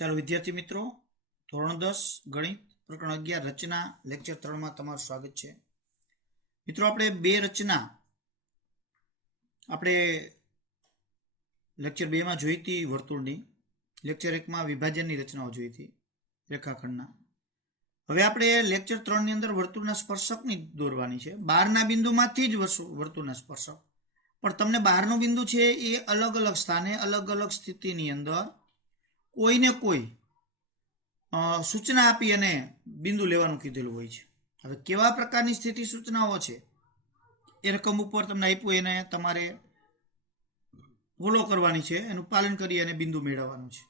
ચાલો વિદ્યાર્થી મિત્રો, ધોરણ 10 ગણિત પ્રકરણ 11 રચના લેક્ચર 3 માં તમારું સ્વાગત છે. મિત્રો, આપણે બે રચના આપણે લેક્ચર 2 માં જોઈ હતી વર્તુળની, લેક્ચર 1 માં વિભાજનની રચનાઓ જોઈ હતી રેખાખંડના. હવે આપણે લેક્ચર 3 ની અંદર વર્તુળના સ્પર્શકની દોરવાની છે. બહારના બિંદુમાંથી જ વર્તુળના સ્પર્શક, પણ તમને બહારનું બિંદુ છે એ અલગ અલગ સ્થાને અલગ અલગ સ્થિતિની અંદર કોઈને કોઈ સૂચના આપી અને બિંદુ લેવાનું કીધેલું હોય છે. હવે કેવા પ્રકારની સ્થિતિ સૂચનાઓ છે એ રકમ ઉપર તમને આપ્યું, એને તમારે ફોલો કરવાની છે, એનું પાલન કરી અને બિંદુ મેળવવાનું છે.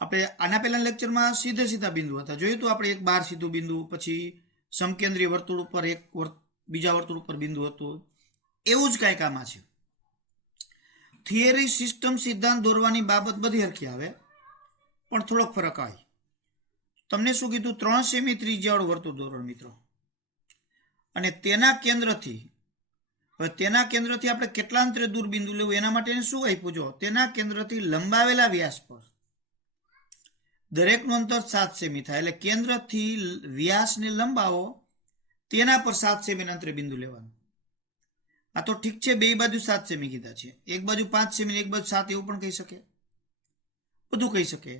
આપણે આના પહેલાના લેક્ચરમાં સીધા બિંદુ હતા, જોયું તો આપણે એક બહાર સીધું બિંદુ, પછી સમકેન્દ્રીય વર્તુળ ઉપર એક બીજા વર્તુળ ઉપર બિંદુ હતું. એવું જ કાંઈક આમાં છે. થિયરી, સિસ્ટમ, સિદ્ધાંત દોરવાની બાબત બધી હરખી આવે, પણ થોડોક ફરક આવે. તમને શું કીધું? 3 સેમી ત્રિજ્યાવાળું વર્તુળ દોરો મિત્રો, અને તેના કેન્દ્રથી આપણે કેટલા અંતરે દૂર બિંદુ લેવું એના માટે શું આપ્યું? જો તેના કેન્દ્રથી લંબાવેલા વ્યાસ પર દરેકનું અંતર 7 સેમી થાય, એટલે કેન્દ્રથી વ્યાસને લંબાવો, તેના પર 7 સેમી અંતરે બિંદુ લેવાનું. આ તો ઠીક છે, બે બાજુ 7 સેમી કીધા છે, એક બાજુ 5 સેમી, એક બાજુ 7, એવું પણ કહી શકે, બધું કહી શકે.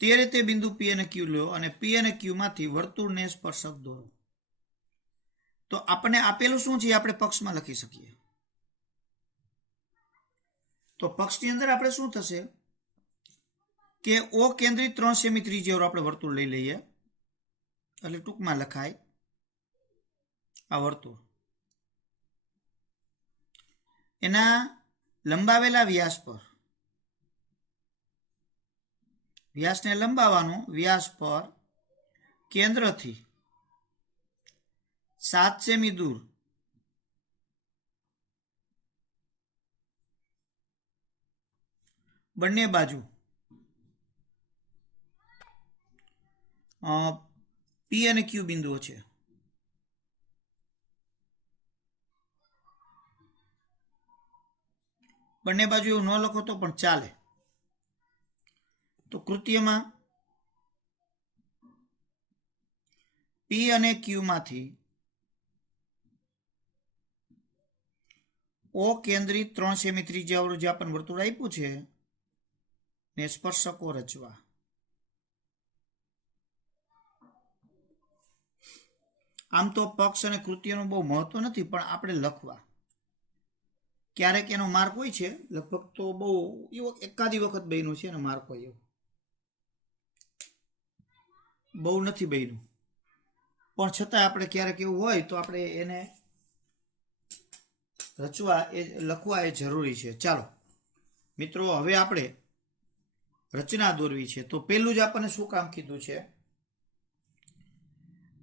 તે રીતે બિંદુ પી અને ક્યુ લો અને પી અને ક્યુ માંથી વર્તુળને સ્પર્શક દોરો. તો આપણને આપેલું શું છે આપણે પક્ષમાં લખી શકીએ. તો પક્ષની અંદર આપણે શું થશે કે ઓ કેન્દ્રિત 3 સેમી ત્રિજ્યાવાળું આપણે વર્તુળ લઈ લઈએ, એટલે ટૂંકમાં લખાય આ વર્તુળ. એના લંબાવેલા વ્યાસ પર, વ્યાસને લંબાવવાનું, વ્યાસ પર કેન્દ્રથી 7 સેમી દૂર બંને બાજુ પી અને ક્યુ બિંદુઓ છે. બંને બાજુ એવું ન લખો તો પણ ચાલે. તો કૃત્યમાં પી અને ક્યુ માંથી ઓ કેન્દ્રિત 3 સેમી ત્રિજ્યાવાળું જે આપણને વર્તુળ આપ્યું છે ને સ્પર્શકો રચવા. આમ તો પક્ષ અને કૃત્યનું બહુ મહત્વ નથી, પણ આપણે લખવા. ક્યારેક એનો માર્ક હોય છે, લગભગ તો બહુ એવો એકાદી વખત બન્યું છે એનો માર્ક હોય, એવું બહુ નથી બન્યું, પણ છતાં આપણે ક્યારેક એવું હોય તો આપણે એને રચવા, એ લખવા એ જરૂરી છે. ચાલો મિત્રો, હવે આપણે રચના દોરવી છે. તો પહેલું જ આપણને શું કામ કીધું છે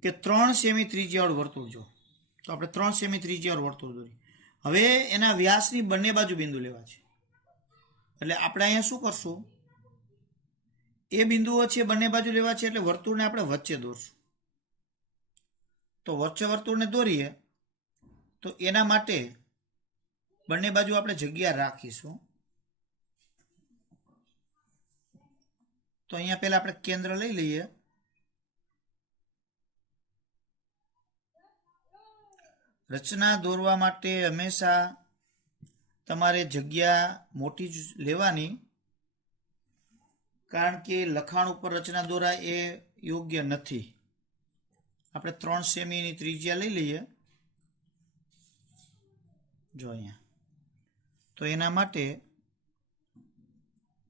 કે 3 સેમી ત્રિજ્યાવાળું વર્તુળ. જો તો આપણે 3 સેમી ત્રિજ્યાવાળું વર્તુળ દોરી. હવે એના વ્યાસની બંને બાજુ બિંદુ લેવા છે, એટલે આપણે અહીંયા શું કરશું, એ બિંદુઓ છે બંને બાજુ લેવા છે, એટલે વર્તુળને આપણે વચ્ચે દોરશું. તો વચ્ચે વર્તુળને દોરીએ તો એના માટે બંને બાજુ આપણે જગ્યા રાખીશું. તો અહીંયા પહેલા આપણે કેન્દ્ર લઈ લઈએ. રચના દોરવા માટે હંમેશા તમારે જગ્યા મોટી જ લેવાની, કારણ કે લખાણ ઉપર રચના દોરાય એ યોગ્ય નથી. આપણે 3 સેમીની ત્રિજ્યા લઈ લઈએ, જો અહીંયા. તો એના માટે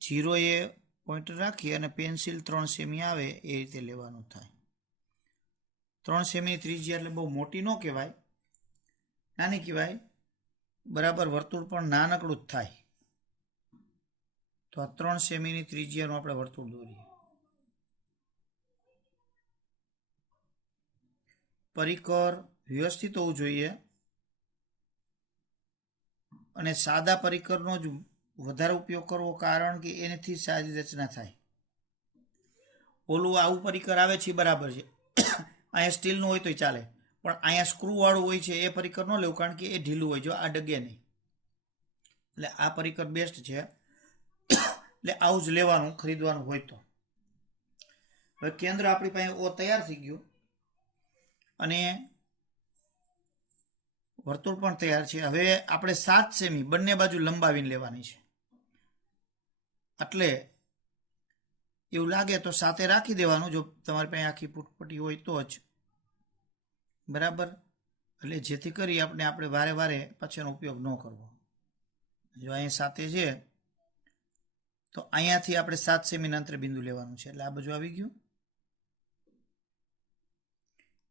0 એ પોઈન્ટ રાખી અને પેન્સિલ 3 સેમી આવે એ રીતે લેવાનું થાય. 3 સેમીની ત્રિજ્યા એટલે બહુ મોટી ન કહેવાય, નાની કહેવાય, બરાબર. વર્તુળ પણ નાનકડું જ થાય. તો આ 3 સેમીની ત્રિજ્યાનું આપણે વર્તુળ દોરીએ. પરિકર વ્યવસ્થિત હોવું જોઈએ, અને સાદા પરિકરનો જ વધારે ઉપયોગ કરવો, કારણ કે એનાથી સારી રચના થાય. ઓલું આવું પરિકર આવે છે બરાબર છે, અહીંયા સ્ટીલનું હોય તો ચાલે, પણ અહીંયા સ્ક્રૂવાળું હોય છે એ પરિકર ન લેવું, કારણ કે એ ઢીલું હોય, જો આ ડગે નહીં. એટલે આ પરિકર બેસ્ટ છે. એટલે આવું જ લેવાનું, ખરીદવાનું હોય તો. હવે કેન્દ્ર આપણી પાસે ઓ તૈયાર થઈ ગયું અને વર્તુળ પણ તૈયાર છે. હવે આપણે 7 સેમી બંને બાજુ લંબાવીને લેવાની છે. એટલે એવું લાગે તો સાથે રાખી દેવાનું, જો તમારી પાસે આખી પુટપટી હોય તો જ. બરાબર. એટલે જેથી કરી આપણે વારે વારે પછી એનો ઉપયોગ ન કરવો. જો અહીંયા સાથે છે તો અહીંયાથી આપણે 7 સેમીના અંતરે બિંદુ લેવાનું છે. એટલે આ બાજુ આવી ગયું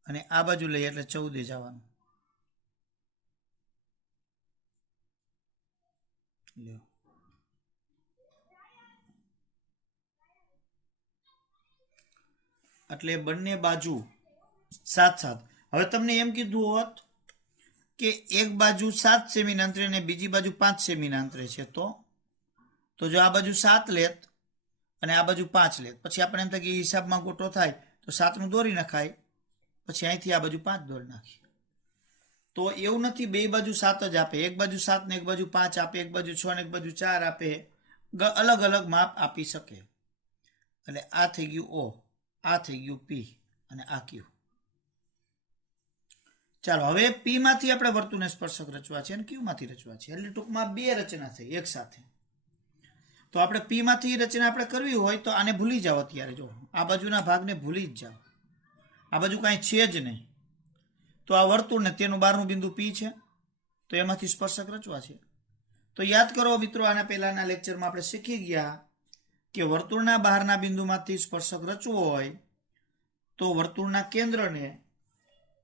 અને આ બાજુ લઈએ એટલે 14 જવાનું. લ્યો. એટલે બંને બાજુ 7-7. હવે તમને એમ કીધું હોત કે એક બાજુ 7 સેમીના અંતરે અને બીજી બાજુ 5 સેમીના અંતરે છે, તો જો આ બાજુ 7 લેત અને આ બાજુ 5 લેત, પછી આપણે એમ થાય કે હિસાબમાં ગોટો થાય તો 7નું દોરી નખાય, પછી અહીંથી આ બાજુ 5 દોરી નાખીએ. તો એવું નથી બે બાજુ 7 જ આપે, એક બાજુ 7 ને એક બાજુ 5 આપે, એક બાજુ 6 ને એક બાજુ 4 આપે, અલગ અલગ માપ આપી શકે. એટલે આ થઈ ગયું ઓ, આ થઈ ગયું પી અને આ ક્યુ. ચાલો હવે પી માંથી આપણે વર્તુળને સ્પર્શક રચવા છે અને ક્યુ માંથી રચવા છે. એટલે ટૂંકમાં બે રચના થઈ એક સાથે. તો આપણે પી માંથી રચના આપણે કરવી હોય તો આને ભૂલી જાઓ. અત્યારે જો આ બાજુના ભાગને ભૂલી જ જાઓ, આ બાજુ કાંઈ છે જ નહીં. તો આ વર્તુળ ને તેનું બહારનું બિંદુ પી છે, તો એમાંથી સ્પર્શક રચવા છે. તો યાદ કરો મિત્રો, આના પહેલાના લેક્ચરમાં આપણે શીખી ગયા કે વર્તુળના બહારના બિંદુમાંથી સ્પર્શક રચવો હોય તો વર્તુળના કેન્દ્રને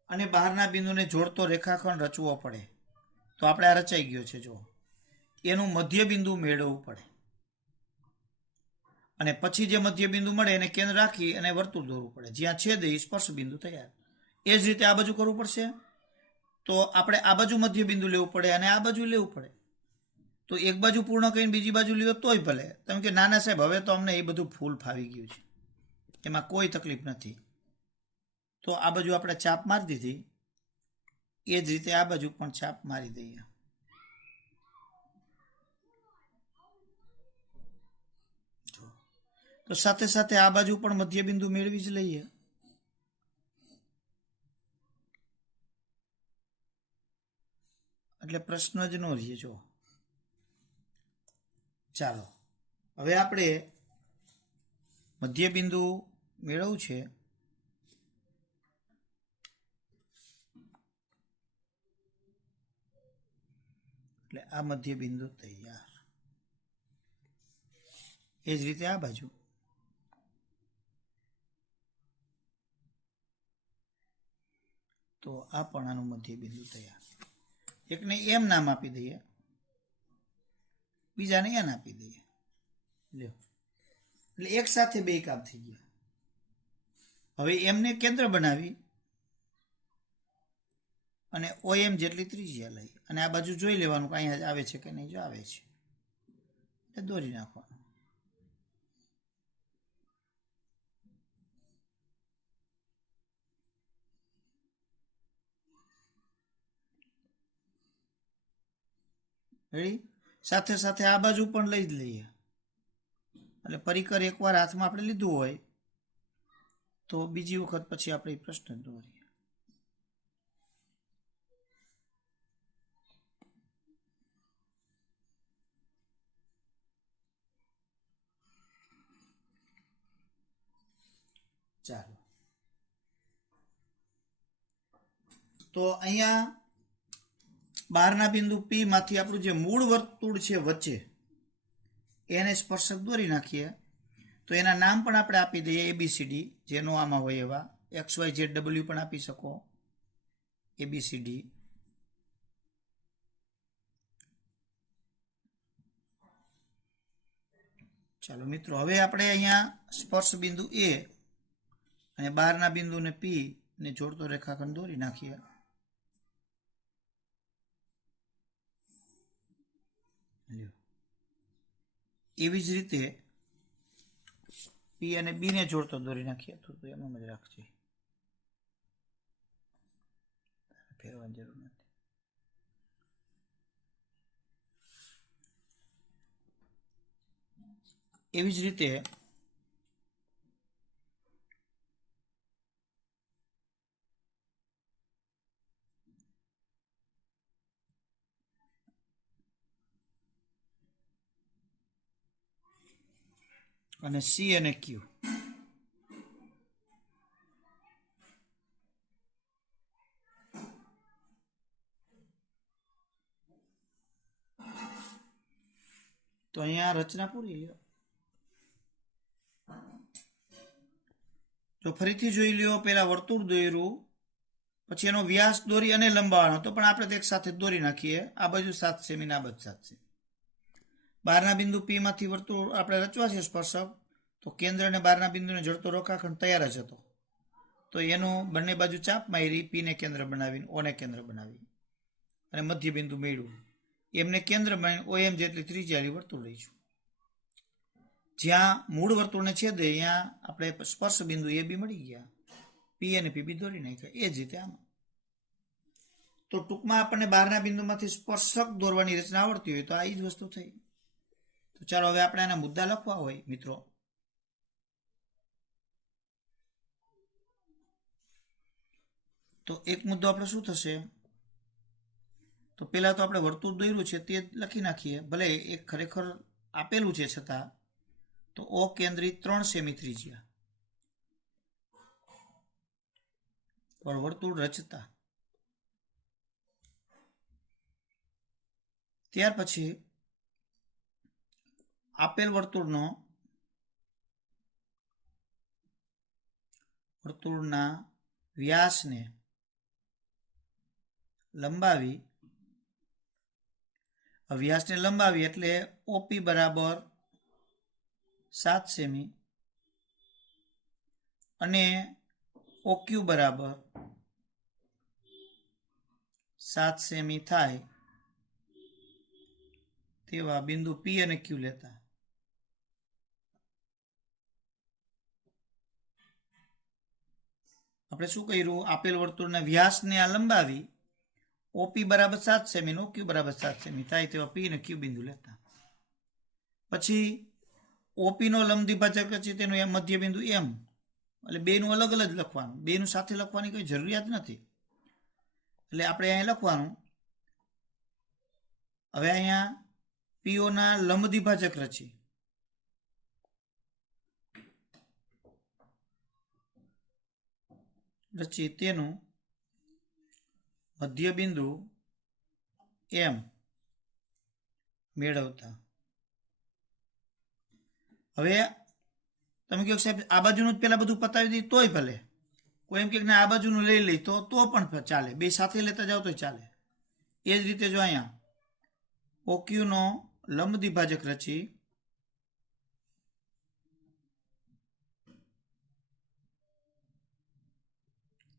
અને બહારના બિંદુને જોડતો રેખાખંડ રચવો પડે. તો આપણે આ રચાઈ ગયો છે. જો એનું મધ્ય બિંદુ મેળવવું પડે અને પછી જે મધ્ય બિંદુ મળે એને કેન્દ્ર રાખી અને વર્તુળ દોરવું પડે, જ્યાં છેદે એ સ્પર્શ બિંદુ તૈયાર. એ જ રીતે આ બાજુ કરવું પડશે. તો આપણે આ બાજુ મધ્ય બિંદુ લેવું પડે અને આ બાજુ લેવું પડે. તો એક બાજુ પૂર્ણ કરીને બીજી બાજુ લ્યો તોય ભલે. તમે કે નાના સાહેબ હવે તો અમને એ બધું ફૂલ ફાવી ગયું છે, એમાં કોઈ તકલીફ નથી. તો આ બાજુ આપણે ચાપ મારી દીધી, એ જ રીતે આ બાજુ પણ ચાપ મારી દઈએ. તો સાથે સાથે આ બાજુ પણ મધ્ય બિંદુ મેળવી જ લઈએ. એટલે પ્રશ્ન જ ન રહીએ. જો ચાલો હવે આપણે મધ્ય બિંદુ મેળવવું છે. એટલે આ મધ્ય બિંદુ તૈયાર. એ જ રીતે આ બાજુ. તો આ પણ આનું મધ્ય બિંદુ તૈયાર. એકને એમ નામ આપી દઈએ, બીજાને એન આપી દઈએ. લ્યો, એટલે એક સાથે બે કામ થઈ ગયા. હવે એમને કેન્દ્ર બનાવી અને ઓ એમ જેટલી ત્રિજ્યા લઈ અને આ બાજુ જોઈ લેવાનું કે અહીંયા આવે છે કે નહીં. જો આવે છે એટલે દોરી નાખવાનું. રેડી. સાથે સાથે આ બાજુ પણ લઈ જ લઈએ. એટલે પરિકર એકવાર હાથમાં આપણે લીધું હોય તો બીજી વખત પછી આપણે પ્રશ્ન દોરીએ. ચાલો, તો અહીંયા બહારના બિંદુ પી માંથી આપણું જે મૂળ વર્તુળ છે વચ્ચે એને સ્પર્શક દોરી નાખીએ. તો એના નામ પણ આપણે આપી દઈએ ABCD, જેનો આમાં હોય એવા. XYZW પણ આપી શકો, ABCD. ચાલો મિત્રો, હવે આપણે અહીંયા સ્પર્શ બિંદુ A અને બહારના બિંદુને P ને જોડતો રેખાખંડ દોરી નાખીએ. એવી જ રીતે પી અને બી ને જોડતો દોરી નાખીએ. તો એમાં જ રાખજે, ફેરવાની જરૂર નથી. એવી જ રીતે અને સી અને ક્યુ. તો અહીંયા રચના પૂરી લ્યો. જો ફરીથી જોઈ લ્યો, પેલા વર્તુળ દોર્યું, પછી એનો વ્યાસ દોરી અને લંબાવાનો હતો, પણ આપણે એક સાથે દોરી નાખીએ. આ બાજુ 7 સેમી ને આ બાજુ 7 સેમી. બહારના બિંદુ પી માંથી વર્તુળ આપણે રચવા છે સ્પર્શક, તો કેન્દ્ર અને બહારના બિંદુને જોડતો રેખાખંડ તૈયાર જ હતો. તો એનું બંને બાજુ ચાપ મારી, પી ને કેન્દ્ર બનાવીને ઓ ને કેન્દ્ર બનાવી અને મધ્ય બિંદુ મેળવ્યું. એમને કેન્દ્ર બનાવીને ઓ એમ જેટલી ત્રિજ્યાવાળી વર્તુળ લઈશું. જ્યાં મૂળ વર્તુળને છેદે અહીંયા આપણે સ્પર્શ બિંદુ એ બી મળી ગયા, પી અને પી બી દોરી નાખ્યા. એ જ રીતે આમાં તો ટૂંકમાં આપણને બહારના બિંદુમાંથી સ્પર્શક દોરવાની રચના આવડતી હોય તો આ જ વસ્તુ થઈ. તો ચાલો હવે આપણે આના મુદ્દા લખવા હોય મિત્રો, તો એક મુદ્દો આપણે શું થશે, તો પેલા તો આપણે વર્તુળ દોર્યું છે તે લખી નાખીએ. ભલે એક ખરેખર આપેલું છે છતાં, તો ઓ કેન્દ્રિત 3 સેમી ત્રિજ્યા પર વર્તુળ રચતા. ત્યાર પછી આપેલ વર્તુળના વ્યાસને લંબાવી, એટલે ઓપી બરાબર 7 સેમી અને ઓક્યુ બરાબર 7 સેમી થાય તેવા બિંદુ પી અને ક્યુ લેતા. આપણે શું કર્યું, આપેલ વર્તુળના વ્યાસને આ લંબાવી, ઓપી બરાબર 7 સેમી અને ઓક્યુ બરાબર 7 સેમી થાય તેવા પી અને ક્યુ બિંદુ લેતા. પછી ઓપી નો લંબ દ્વિભાજક છે તેનું મધ્ય બિંદુ એમ, એટલે બેનું અલગ અલગ લખવાનું, બેનું સાથે લખવાની કોઈ જરૂરિયાત નથી. એટલે આપણે અહીંયા લખવાનું, હવે અહીંયા પીઓ ના લંબ દ્વિભાજક રચી તેનું મધ્ય બિંદુ એમ મેળવતા. હવે તમે કહો સાહેબ આ બાજુનું પેલા બધું પતાવી દઈએ તોય ભલે, કોઈ એમ કે આ બાજુનું લઈ લઈ તો પણ ચાલે, બે સાથે લેતા જાઓ તો ચાલે. એ જ રીતે જો અહીંયા ઓક્યુ નો લંબ દ્વિભાજક રચી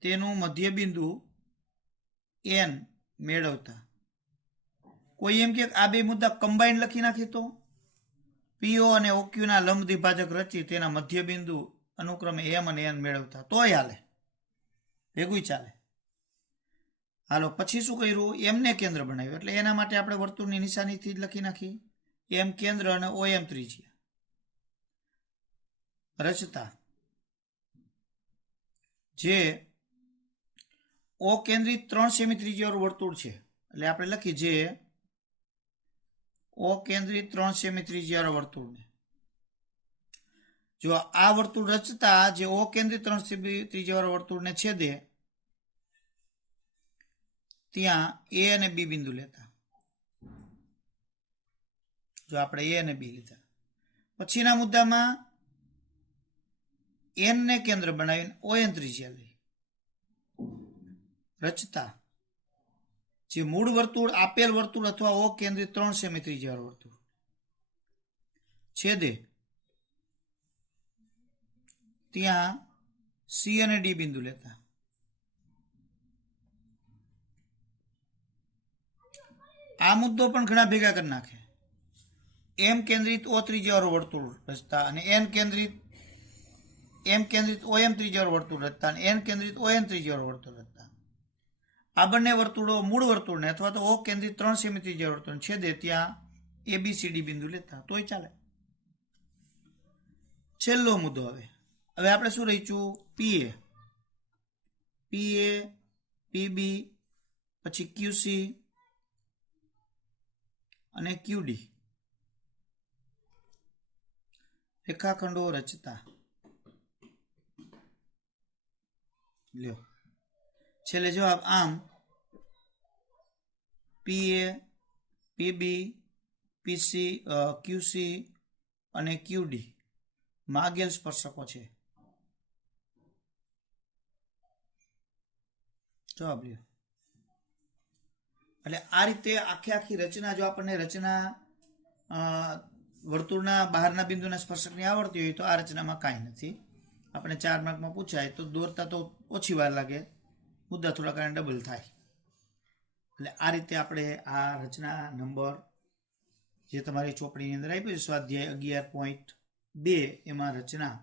તેનું મધ્ય બિંદુ એન મેળવતા. કોઈ એમ કે આ બે મુદ્દા કમ્બાઈન લખી નાખી તો પીઓ અને ઓક્યુ ના લંબ દ્વિભાજક રચી તેના મધ્ય બિંદુ અનુક્રમે એમ અને એન મેળવતા તોય હાલે, ભેગું ચાલે. હાલો પછી શું કર્યું, એમને કેન્દ્ર બનાવ્યું, એટલે એના માટે આપણે વર્તુળની નિશાનીથી જ લખી નાખી, એમ કેન્દ્ર અને ઓ એમ ત્રિજ્યા રચતા. જે ઓ કેન્દ્રિત 3 સેમી ત્રિજ્યાવાળું વર્તુળ છે, એટલે આપણે લખી જે ઓ કેન્દ્રિત 3 સેમી ત્રિજ્યાવાળા વર્તુળને, જો આ વર્તુળ રચતા જે ઓ કેન્દ્રિત 3 સેમી ત્રિજ્યાવાળા વર્તુળને છેદે ત્યાં એ અને બી બિંદુ લેતા. જો આપણે એ અને બી લીધા, પછીના મુદ્દામાં એન ને કેન્દ્ર બનાવીને ઓ એન ત્રિજ્યા લઈ રચતા. જે મૂળ વર્તુળ આપેલ વર્તુળ અથવા ઓ કેન્દ્રિત 3 સેમી ત્રિજ્યાવાળું વર્તુળ છેદે ત્યાં સી અને ડી બિંદુ લેતા. આ મુદ્દો પણ ઘણા ભેગા કરી નાખે. એમ કેન્દ્રિત ઓ ત્રિજ્યાવાળું વર્તુળ રચતા અને એમ કેન્દ્રિત ઓ એમ ત્રિજ્યાવાળું વર્તુળ રચતા અને એન કેન્દ્રિત ઓ એન ત્રિજ્યાવાળું વર્તુળ રચતા. આ બંને વર્તુળો મૂળ વર્તુળને અથવા તો ઓ કેન્દ્રિત 3 સેમી ત્રિજ્યાવાળું વર્તુળ છેદે ત્યાં એબીસીડી બિંદુ લેતા તોય ચાલે. છેલ્લો મુદ્દો હવે આપણે શું રહીશું? પીએ, પીબી, પછી ક્યુસી અને ક્યુડી રેખાખંડો રચતા. લ્યો છેલ્લે જવાબ આમ પીએ, પીબી, પીસી, ક્યુસી અને ક્યુડી માગેલ સ્પર્શકો છે. જવાબ લ્યો. એટલે આ રીતે આખી રચના, જો આપણને રચના વર્તુળના બહારના બિંદુના સ્પર્શકની આવડતી હોય તો આ રચનામાં કાંઈ નથી. આપણે 4 માર્કમાં પૂછાય તો દોરતા તો ઓછી વાર લાગે, મુદ્દા થોડા કારણે ડબલ થાય. એટલે આ રીતે આપણે આ રચના નંબર જે તમારી ચોપડીની અંદર આપી છે સ્વાધ્યાય 11.2 એમાં રચના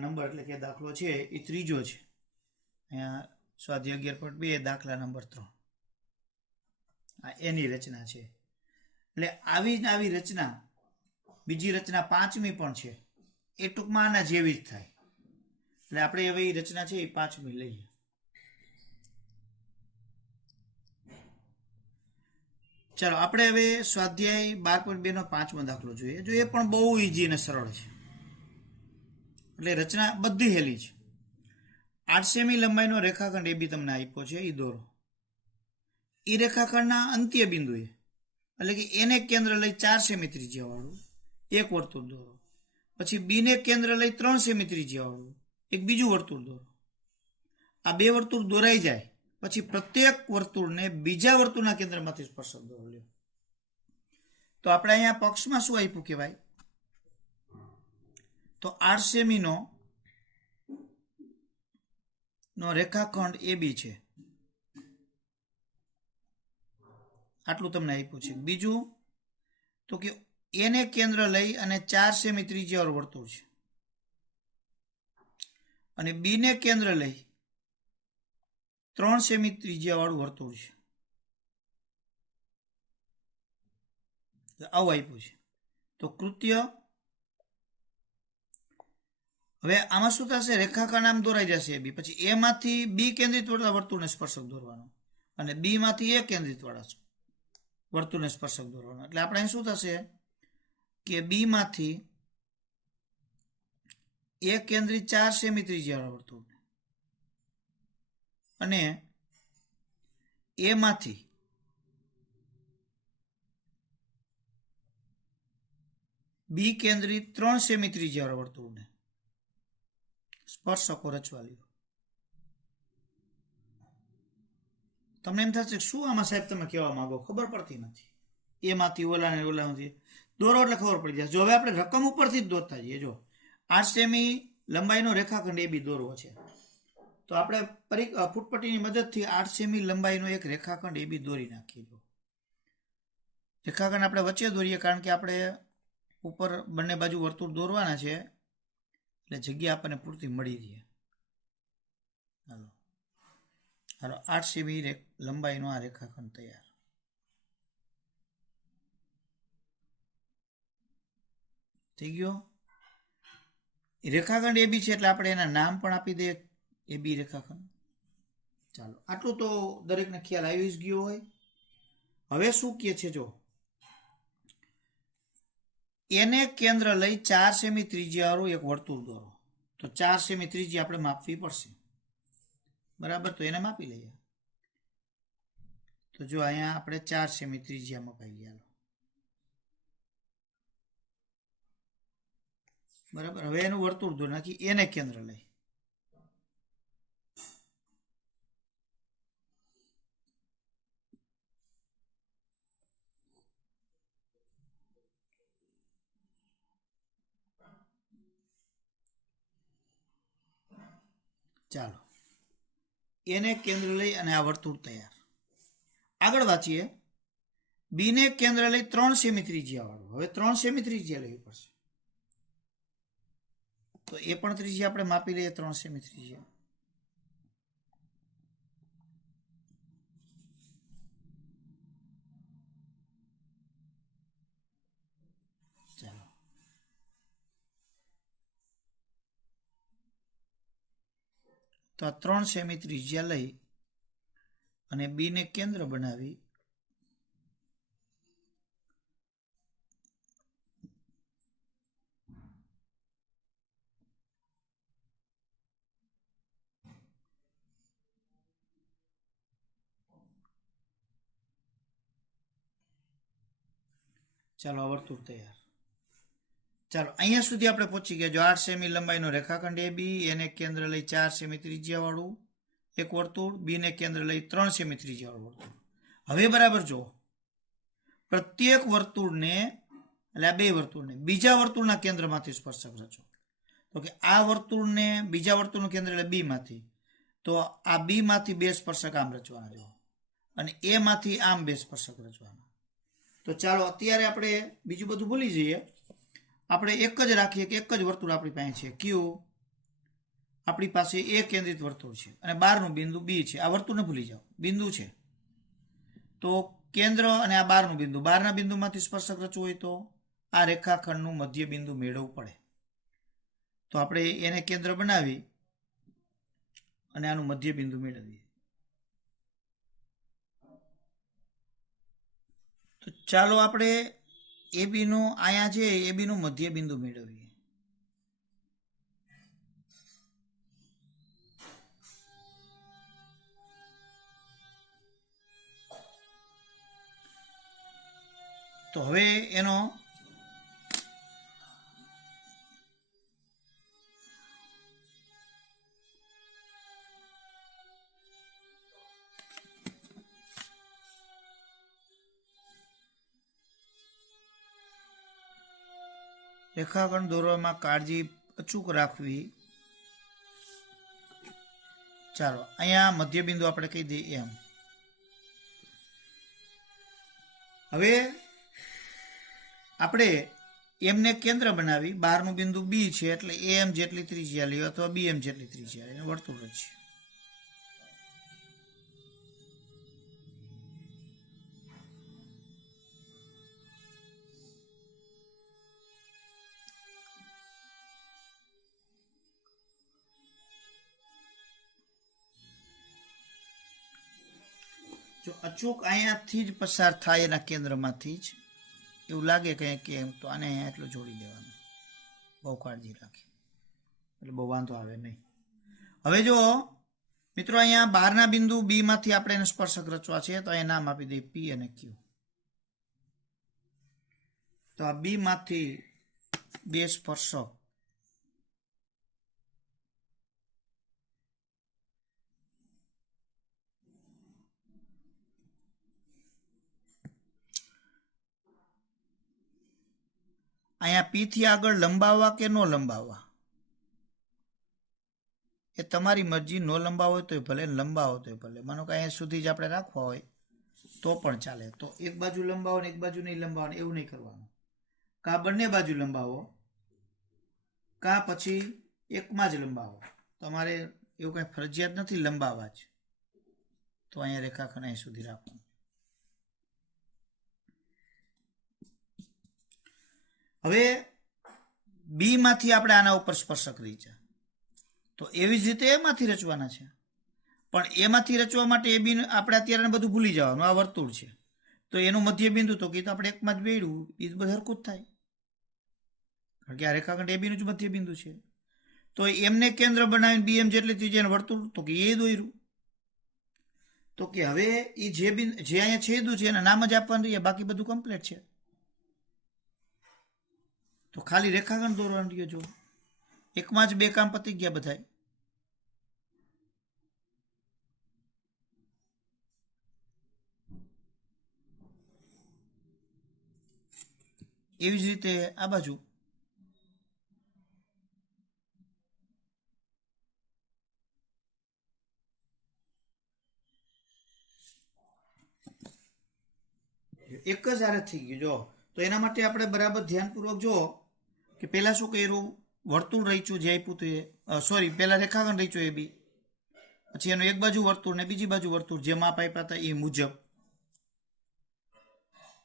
નંબર એટલે કે દાખલો છે એ ત્રીજો છે. અહીંયા સ્વાધ્યાય 11.2 દાખલા નંબર 3 આ એની રચના છે. એટલે આવી રચના બીજી રચના 5મી પણ છે, એ ટૂંકમાં આના જેવી જ થાય. એટલે આપણે હવે એ રચના છે એ 5મી લઈએ. ચાલો આપણે હવે સ્વાધ્યાય 12.2 નો 5મો દાખલો જોઈએ. જો એ પણ બહુ ઈઝી અને સરળ છે. એટલે રચના બધી હેલી છે. 8 સેમી લંબાઈનો રેખાખંડ એ બી તમને આપ્યો છે, એ દોરો. એ રેખાખંડના અંત્ય બિંદુએ એટલે કે એને કેન્દ્ર લઈ 4 સેમી ત્રિજ્યા વાળું એક વર્તુળ દોરો. પછી બીને કેન્દ્ર લઈ 3 સેમી ત્રિજ્યા વાળું એક બીજું વર્તુળ દોરો. આ બે વર્તુળ દોરાઈ જાય પછી પ્રત્યેક વર્તુળને બીજા વર્તુળના કેન્દ્રમાંથી સ્પર્શક દોરો લ્યો. તો આપણે અહીંયા પક્ષમાં શું આપ્યું કહેવાય? તો 8 સેમીનો રેખાખંડ એ બી છે, આટલું તમને આપ્યું છે. બીજું તો કે એને કેન્દ્ર લઈ અને 4 સેમી ત્રિજ્યાવાળું વર્તુળ છે, અને બીને કેન્દ્ર લઈ 3 સેમી ત્રિજ્યાવાળું વર્તુળ છે. આવું આપ્યું છે. તો કૃત્ય હવે આમાં શું થશે? રેખાખંડ આમ દોરાઈ જશે બી, પછી એમાંથી બી કેન્દ્રિત વાળા વર્તુળને સ્પર્શક દોરવાનો અને બી માંથી એ કેન્દ્રિત વાળા વર્તુળને સ્પર્શક દોરવાનો. એટલે આપણે અહીં શું થશે કે બી માંથી એ કેન્દ્રિત 4 સેમી ત્રિજ્યા વર્તુળ અને એમાંથી બી કેન્દ્રિત 3 સેમી ત્રિજ્યા વર્તુળને સ્પર્શકો રચવા લ્યો. તમને એમ થશે શું આમાં સાહેબ તમે કહેવા માંગો? ખબર પડતી નથી. એમાંથી ઓલામાંથી દોરો એટલે ખબર પડી જાય. જો હવે આપણે રકમ ઉપરથી જ દોરતા જઈએ. જો 8 સેમી લંબાઈનો રેખાખંડ એ બી દોરવો છે તો આપણે ફૂટપટ્ટીની મદદથી 8 સેમી લંબાઈનો એક રેખાખંડ એ બી દોરી નાખીએ. રેખાખંડ આપણે વચ્ચે દોરીએ કારણ કે આપણે ઉપર બંને બાજુ વર્તુળ દોરવાના છે એટલે જગ્યા આપણને પૂરતી મળી રહે. હાલો 8 સેમી લંબાઈનો આ રેખાખંડ તૈયાર. થઈ ગયો. રેખાખંડ એ બી છે એટલે આપણે એના નામ પણ આપી દઈએ એ બી રેખાખંડ. ચાલો આટલું તો દરેકને ખ્યાલ આવી જ ગયો હોય. હવે શું કહે છે? જો એને કેન્દ્ર લઈ 4 સેમી ત્રિજ્યાવાળું એક વર્તુળ દોરો. તો 4 સેમી ત્રિજ્યા આપણે માપવી પડશે, બરાબર? તો એને માપી લઈએ. તો જો અહીંયા આપણે 4 સેમી ત્રિજ્યા મપાઈ ગયા, બરાબર? હવે એનું વર્તુળ દોર નાખી એને કેન્દ્ર લઈ. ચાલો એને કેન્દ્ર લઈ અને આ વર્તુળ તૈયાર. આગળ વાંચીએ. બીને કેન્દ્ર લઈ 3 સેમી ત્રિજ્યા વાળું. હવે 3 સેમી ત્રિજ્યા લેવી પડશે. તો એ પણ ત્રિજ્યા આપણે માપી લઈએ. 3 સેમી ત્રિજ્યા. ચાલો તો આ 3 સેમી ત્રિજ્યા લઈ અને બી ને કેન્દ્ર બનાવી ચાલો આ વર્તુળ તૈયાર. ચાલો અહીંયા સુધી આપણે પહોંચી ગયા. જો 8 સેમી લંબાઈનો રેખાખંડ એ બી, એને કેન્દ્ર લઈ 4 સેમી ત્રિજ્યા વાળું એક વર્તુળ, બી ને કેન્દ્ર લઈ 3 સેમી ત્રિજ્યા વાળું વર્તુળ. હવે બરાબર જો પ્રત્યેક વર્તુળને, એટલે આ બે વર્તુળને બીજા વર્તુળના કેન્દ્રમાંથી સ્પર્શક રચો. તો કે આ વર્તુળને બીજા વર્તુળનું કેન્દ્ર એટલે બી માંથી, તો આ બી માંથી બે સ્પર્શક આમ રચવાના જો, અને એ માંથી આમ બે સ્પર્શક રચવાના. તો ચાલો અત્યારે આપણે બીજું બધું ભૂલી જઈએ, આપણે એક જ રાખીએ કે એક જ વર્તુળ આપણી પાસે છે. કયું? આપણી પાસે એ કેન્દ્રિત વર્તુળ છે અને બહારનું બિંદુ બી છે. આ વર્તુળને ભૂલી જાઓ, બિંદુ છે. તો કેન્દ્ર અને આ બહારનું બિંદુ, બહારના બિંદુમાંથી સ્પર્શક રચવું હોય તો આ રેખાખંડનું મધ્ય બિંદુ મેળવવું પડે. તો આપણે એને કેન્દ્ર બનાવી અને આનું મધ્ય બિંદુ મેળવીએ. તો ચાલો આપણે એ બીનું અહીંયા છે એ બીનું મધ્ય બિંદુ મેળવીએ. તો હવે એનો રેખાખંડ દોરવામાં કાળજી અચૂક રાખવી. ચાલો અહીંયા મધ્ય બિંદુ આપણે કહી દઈએ એમ. હવે આપણે એમને કેન્દ્ર બનાવી, બહારનું બિંદુ બી છે એટલે એમ જેટલી ત્રિજ્યા લઈએ અથવા બી એમ જેટલી ત્રિજ્યા લઈએ, વર્તુળ રચીએ. જો અચૂક અહીંયાથી જ પસાર થાય એના કેન્દ્રમાંથી જ, એવું લાગે કંઈ કેમ તો આને અહીંયા એટલું જોડી દેવાનું. બહુ કાળજી રાખી એટલે બહુ વાંધો આવે નહીં. હવે જો મિત્રો અહીંયા બહારના બિંદુ બી માંથી આપણે એને સ્પર્શક રચવા છે તો અહીંયા નામ આપી દઈએ પી અને ક્યુ. તો આ બી માંથી બે સ્પર્શક અહીંયા પી થી આગળ લંબાવવા કે નો લંબાવવા એ તમારી મરજી. નો લંબાવો હોય તો ભલે, લંબાવો તો ભલે. માનો કે અહીંયા સુધી જ આપણે રાખવા હોય તો પણ ચાલે. તો એક બાજુ લંબાવો ને એક બાજુ નહીં લંબાવો, એવું નહીં કરવાનું. કા બંને બાજુ લંબાવો, કા પછી એકમાં જ લંબાવો. તમારે એવું કંઈ ફરજિયાત નથી લંબાવવા જ. તો અહીંયા રેખાખંડ અહીં સુધી રાખવાનું. હવે બી માંથી આપણે આના ઉપર સ્પર્શક રચ્યા, તો એવી જ રીતે એમાંથી રચવાના છે. પણ એમાંથી રચવા માટે એ બી આપણે અત્યારે બધું ભૂલી જવાનું. આ વર્તુળ છે તો એનું મધ્ય બિંદુ તો કીધું આપણે એકમાં જ બેડ્યું, એ બધું હરકું જ થાય, કારણ કે આ રેખાખંડ એ બીનું જ મધ્ય બિંદુ છે. તો એમને કેન્દ્ર બનાવીને બી એમ જેટલી ત્રિજ્યાનું વર્તુળ તો કે એ દોર્યું. તો કે હવે એ જે અહીંયા છેદું છે એના નામ જ આપવાનું રહીએ, બાકી બધું કમ્પ્લીટ છે. તો ખાલી રેખાખંડ દોરવાનું રહ્યો. જો એકમાં જ બે કામ પતી ગયા બધા. એવી જ રીતે આ બાજુ એક જ હારે થઈ ગયું. જો તો એના માટે આપણે બરાબર ધ્યાનપૂર્વક જો કે પહેલા શું કર્યું, વર્તુળ રચ્યું જે આપ્યું તે, સોરી પહેલા રેખાખંડ રચ્યું એ બી, પછી એનું એક બાજુ વર્તુળ ને બીજી બાજુ વર્તુળ જે માપ આપ્યા હતા એ મુજબ,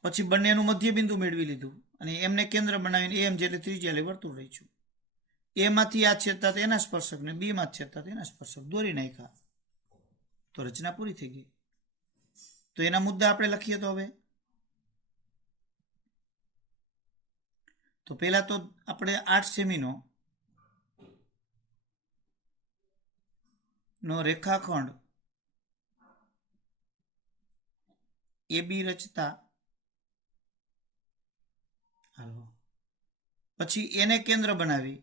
પછી બંનેનું મધ્ય બિંદુ મેળવી લીધું અને એમને કેન્દ્ર બનાવીને એમ જેટલી ત્રિજ્યા લઈ વર્તુળ રચ્યું. એ માંથી આ છેદતા એના સ્પર્શક ને બી માં છેદતા એના સ્પર્શક દોરી નાખ્યા તો રચના પૂરી થઈ ગઈ. તો એના મુદ્દા આપણે લખીએ તો હવે તો પહેલા તો આપણે 8 સેમીનો રેખાખંડ એ બી રચતા પછી એને કેન્દ્ર બનાવી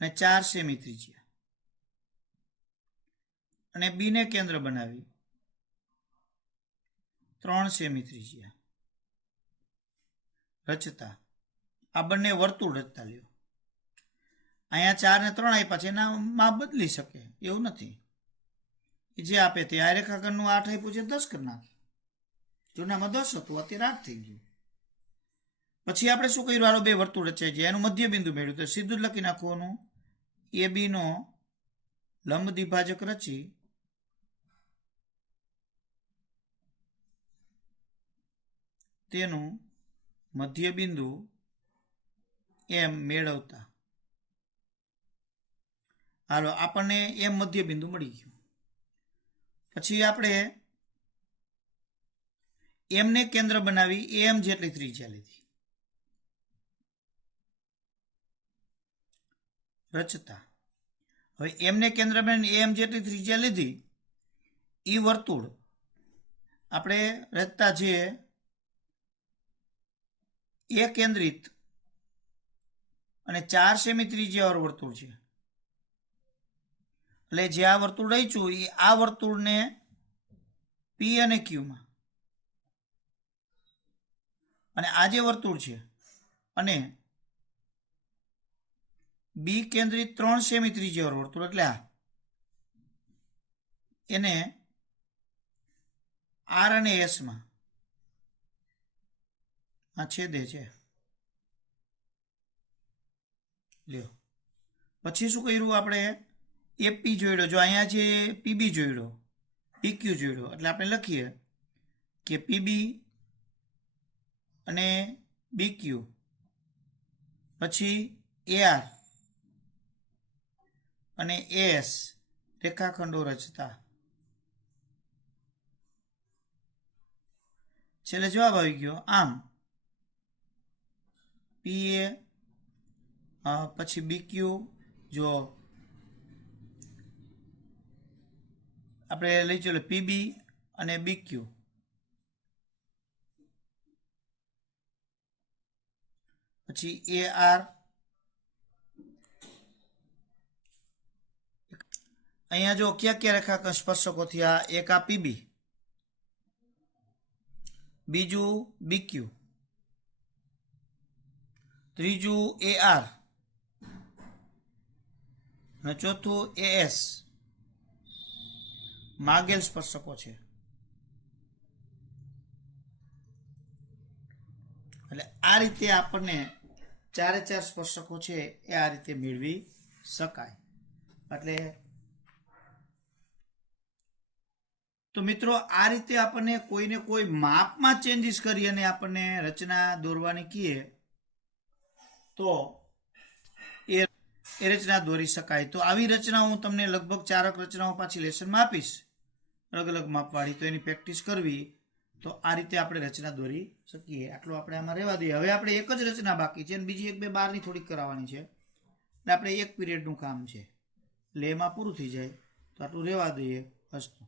અને 4 સેમી ત્રિજ્યા અને બી ને કેન્દ્ર બનાવી 3 સેમી ત્રિજ્યા રચતા આ બંને વર્તુળ રચતા લ્યો. અહીંયા 4 ને 3 આપ્યા છે એના માપ બદલી શકે એવું નથી. જે આપે તે આ રેખાખંડનું 8 આપ્યું છે 10 કરી નાખે. જૂનામાં 10 હતું અત્યારે 8 થઈ ગયું. પછી આપણે શું કર્યું? આનો બે વર્તુળ રચાય છે એનું મધ્ય બિંદુ મેળવ્યું તો સીધું જ લખી નાખવાનું એ બી નો લંબ દ્વિભાજક રચી તેનું મધ્ય બિંદુ એમ મેળવતા. હાલો આપણને એમ મધ્ય બિંદુ મળી ગયું. પછી આપણે એમને કેન્દ્ર બનાવી એમ જેટલી ત્રિજ્યા લીધી રચતા. હવે એમને કેન્દ્ર બનાવીને એમ જેટલી ત્રિજ્યા લીધી એ વર્તુળ આપણે રચતા જે એ કેન્દ્રિત અને 4 સેમી ત્રિજ્યાવાળું વર્તુળ છે એટલે જે આ વર્તુળ રચ્યું એ આ વર્તુળને પી અને ક્યુમાં અને આ જે વર્તુળ છે અને બી કેન્દ્રિત 3 સેમી ત્રિજ્યાવાળું વર્તુળ એટલે આ એને આર અને એસ માં આ છેદે છે લ્યો. પછી શું કર્યું આપણે? એપી જોડ્યો. જો અહીંયા છે પીબી જોડ્યો, પીક્યુ જોડ્યો એટલે આપણે લખીએ કે પીબી અને બીક્યુ પછી એઆર અને એસ રેખાખંડો રચતા. છેલ્લે જવાબ આવી ગયો. આમ પી એ પછી બીક્યુ જો આપણે લઈ ચાલો પીબી અને બીક્યુ પછી એ આર અહીંયા જો ક્યાં ક્યાં રેખાખંડ સ્પર્શકો થયા? એક આ પીબી, બીજું બીક્યુ, ત્રીજું એ આર અને ચોથું એસ માગેલ સ્પર્શકો છે. એટલે આ રીતે આપણને 4 સ્પર્શકો છે એ આ રીતે મેળવી શકાય. એટલે તો મિત્રો આ રીતે આપણને કોઈને કોઈ માપમાં ચેન્જીસ કરી અને આપણને રચના દોરવાની કહીએ તો એ રચના દોરી શકાય. તો આવી રચનાઓ હું તમને લગભગ 4 રચનાઓ પાછી લેસનમાં આપીશ અલગ અલગ માપવાળી. તો એની પ્રેક્ટિસ કરવી તો આ રીતે આપણે રચના દોરી શકીએ. આટલું આપણે આમાં રહેવા દઈએ. હવે આપણે એક જ રચના બાકી છે અને બીજી 1-2 બહારની થોડીક કરાવવાની છે એટલે આપણે 1 પીરિયડનું કામ છે એટલે એમાં પૂરું થઈ જાય તો આટલું રહેવા દઈએ. અસ્તુ.